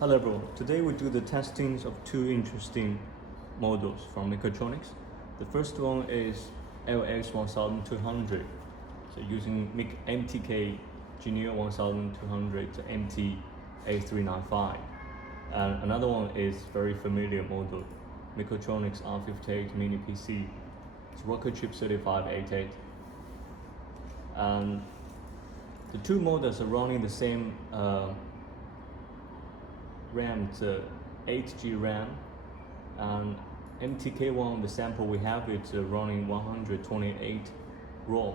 Hello everyone, today we do the testings of two interesting models from Mekotronics. The first one is LS1200, so using MTK Genio 1200 to MT-A395. And another one is very familiar model, Mekotronics R58 mini PC. It's Rockchip R5888. And the two models are running the same RAM, it's 8GB RAM, and MTK one, the sample we have, it's running 128 ROM,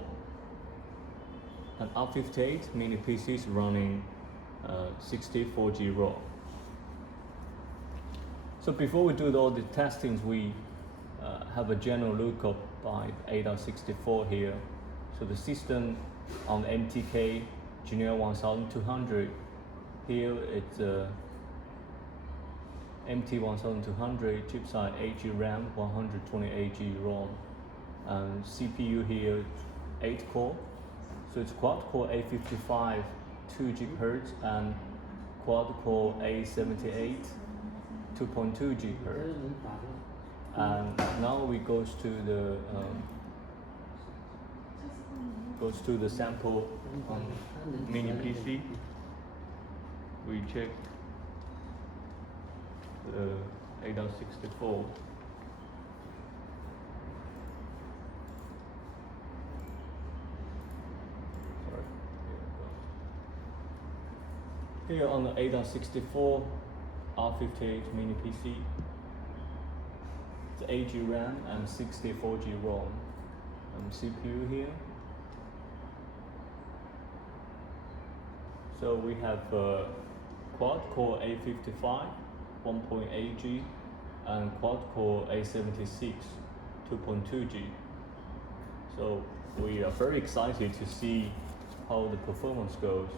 and R58 mini PC is running 64GB ROM. So before we do all the testings, we have a general lookup by ADA64 here. So the system on the MTK Genio 1200, here it's MT1200 chip size 8GB RAM, 128GB ROM, and CPU here 8 core. So it's quad-core A55 2GHz and quad-core A78 2.2GHz. And now we goes to the sample on mini PC. We check the ADA64. Here on the ADA64 R58 mini PC, it's 8GB RAM and 64GB ROM. CPU here. So we have quad-core A55 1.8G and quad-core A76 2.2G. So we are very excited to see how the performance goes.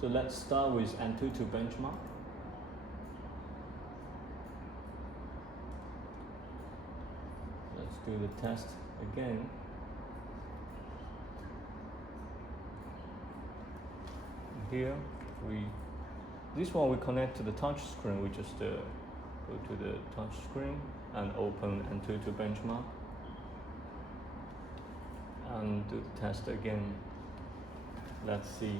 So let's start with Antutu benchmark. Let's do the test again. Here this one we connect to the touch screen. We just go to the touch screen and open Antutu benchmark and do the test again. Let's see.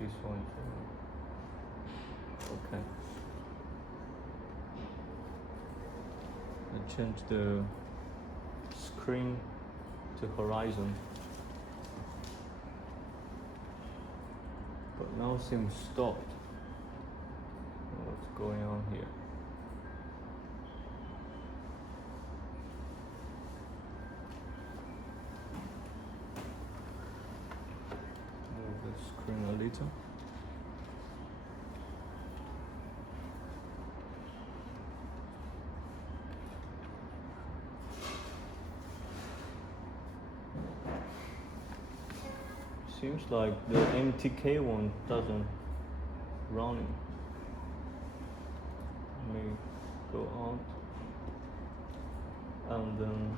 This one, okay. I change the screen to horizon, but now it seems stopped. What's going on here? Move the screen a little. Seems like the MTK one doesn't run. Let me go out and then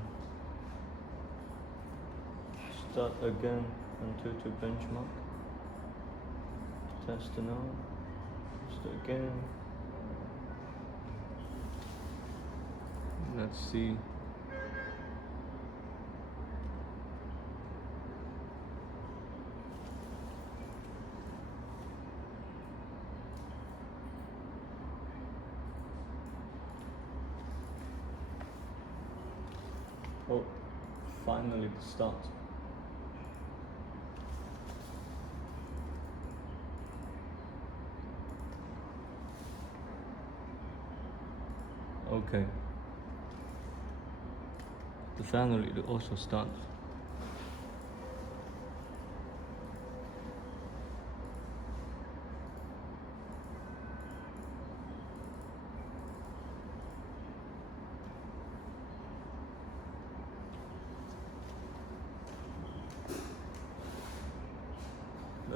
start again Antutu benchmark. Test now. Test again. Let's see. Oh, finally it starts. Okay. Finally it also starts.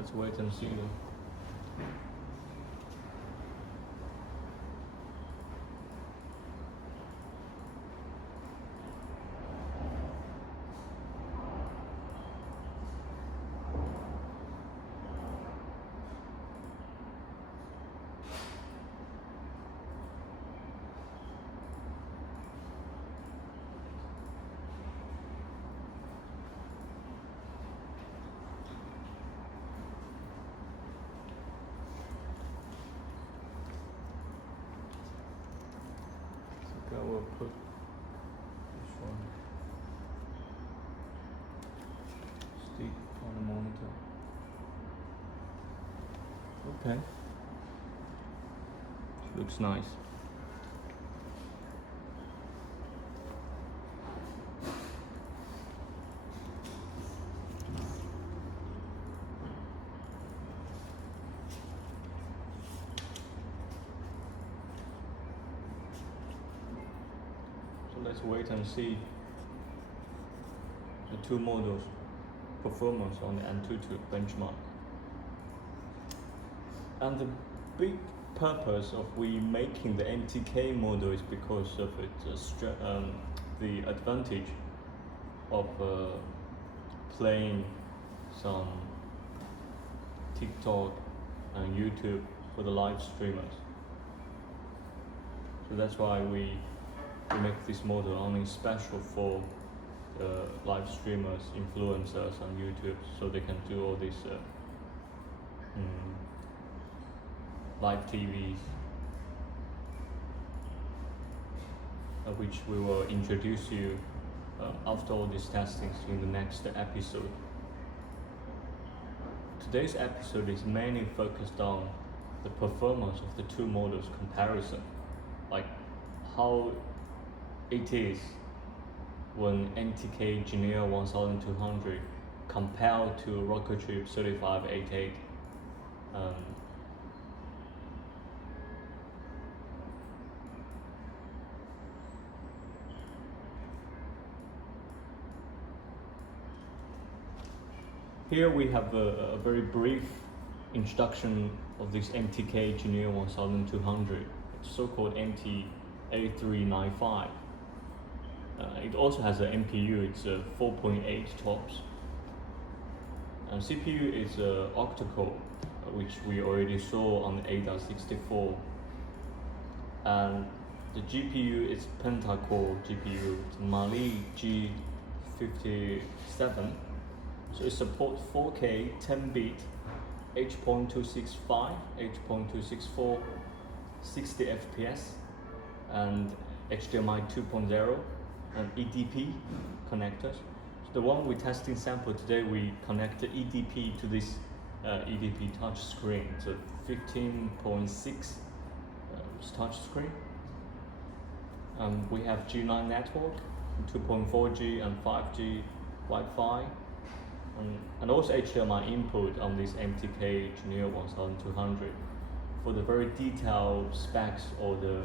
let's wait and see them. I will put this one stick on the monitor. Okay, looks nice. Let's wait and see the two models performance on the Antutu benchmark. And the big purpose of we making the MTK model is because of the advantage of playing some TikTok and YouTube for the live streamers. So that's why we make this model only special for live streamers, influencers on YouTube, so they can do all these live TVs, which we will introduce you after all these testings in the next episode. Today's episode is mainly focused on the performance of the two models comparison, like how it is when MTK Genio 1200 compared to Rockchip R5888. Here we have a very brief introduction of this MTK Genio 1200. It's so-called MT-A395. It also has an MPU, it's a 4.8 tops. And CPU is a Octa-core, which we already saw on the A64. And the GPU is pentacore GPU, it's Mali G57. So it supports 4K 10-bit, H.265, H.264, 60 FPS, and HDMI 2.0 and EDP connectors. So the one we testing sample today, we connected EDP to this EDP touch screen. It's a 15.6 touch screen. We have G9 network, 2.4G and 5G Wi-Fi, and also HDMI input on this MTK Genio 1200. For the very detailed specs or the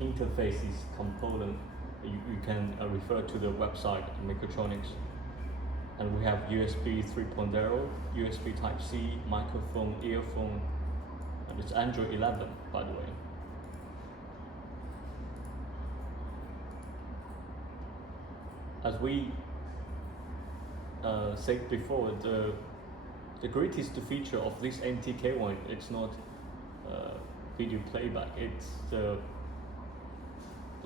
interfaces component, you can refer to the website Mekotronics. And we have USB 3.0, USB Type-C, microphone, earphone, and it's Android 11, by the way. As we said before, the greatest feature of this MTK one, it's not video playback, it's the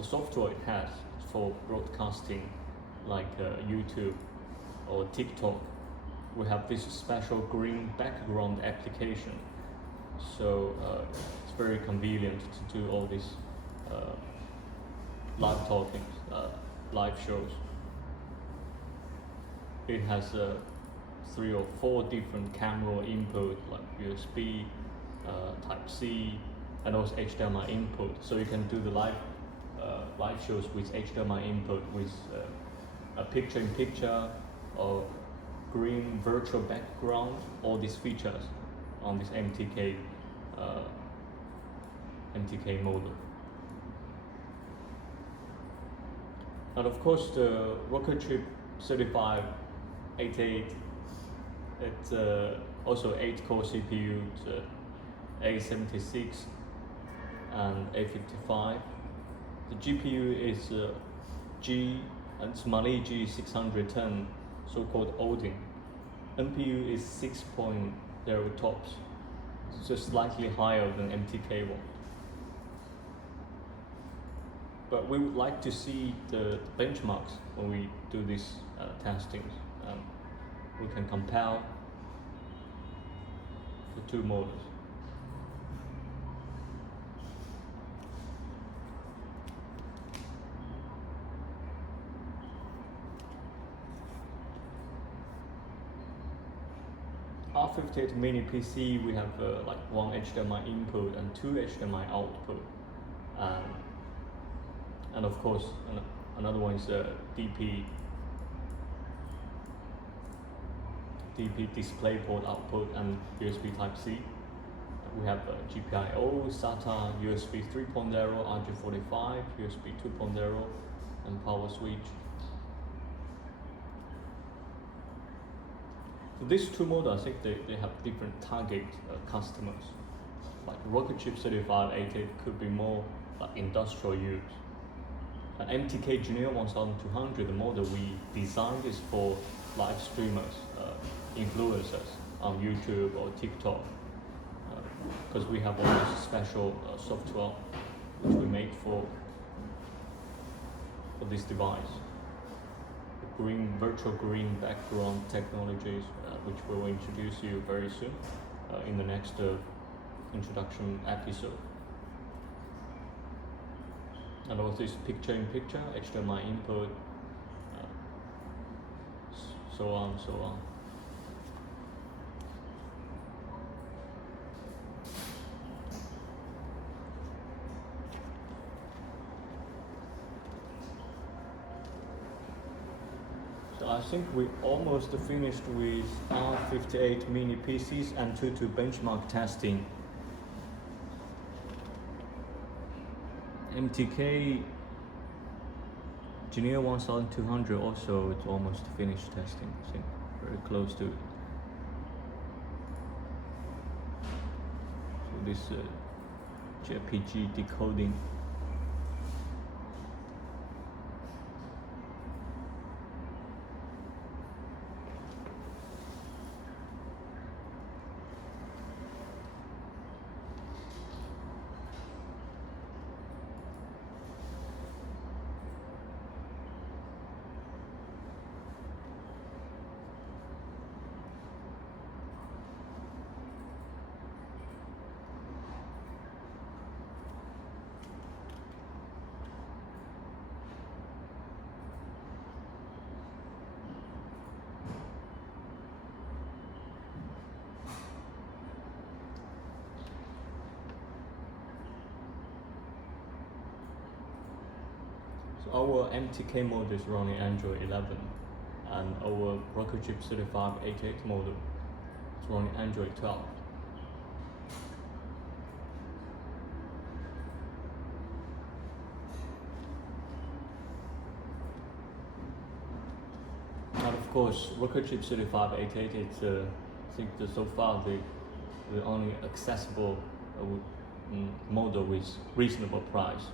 software it has for broadcasting, like YouTube or TikTok. We have this special green background application, so it's very convenient to do all these live talking, live shows. It has 3 or 4 different camera input, like USB, Type-C, and also HDMI input. So you can do the live shows with HDMI input, with a picture-in-picture or green virtual background. All these features on this MTK model. And of course, the Rockchip 3588 It's also 8-core CPU, A76 and A55. The GPU is it's Mali G610, so-called Odin. NPU is 6.0 tops, it's just slightly higher than MTK one. But we would like to see the benchmarks when we do these testings. We can compare the two models. R58 mini PC, we have like one HDMI input and two HDMI output, and of course another one is DP DisplayPort output and USB Type-C. We have GPIO, SATA, USB 3.0, RJ45, USB 2.0, and power switch. So these two models, I think they have different target customers. Like Rockchip R5888 could be more like industrial use. MTK Genio 1200, the model we designed is for live streamers, influencers on YouTube or TikTok, because we have all this special software which we made for this device. The virtual green background technologies, which we will introduce you very soon in the next introduction episode. And also this picture-in-picture, HDMI input, so on, so on. So I think we almost finished with R58 mini PCs and Antutu benchmark testing. MTK Genio 1200 also, it's almost finished testing, I think, very close to it. So this JPG decoding. Our MTK model is running Android 11, and our Rockchip R5888 model is running Android 12. And of course, Rockchip R5888 is, I think, so far the only accessible model with reasonable price,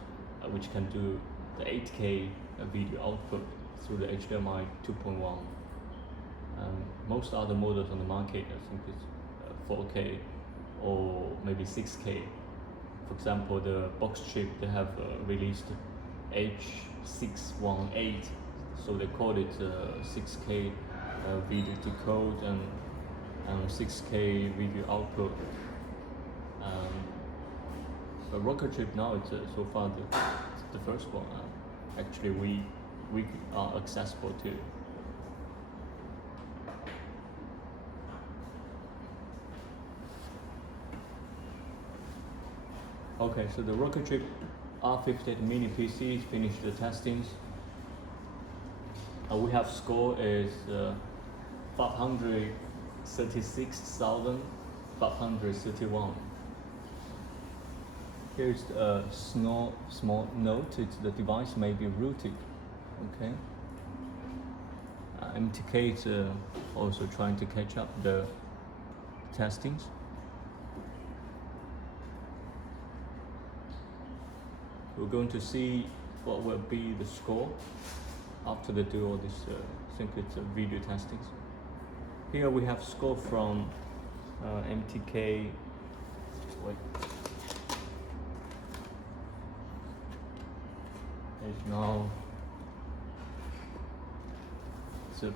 which can do the 8K video output through the HDMI 2.1. Most other models on the market, I think, is 4K or maybe 6K. For example, the box chip, they have released H618, so they call it 6K video decode and 6K video output. But Rockchip now, it's so far the first one. Actually, we are accessible too. Okay, so the Rockchip R58 mini PC finished the testings. We have score is 536,531. Here's a small note. The device may be rooted. Okay. MTK is also trying to catch up the testings. We're going to see what will be the score after they do all this video testings. Here we have score from MTK. Wait. It's now it's a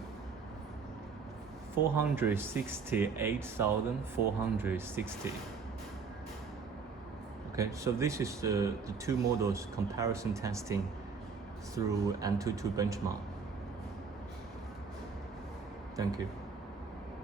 468,460. Okay, so this is the two models comparison testing through Antutu benchmark. Thank you.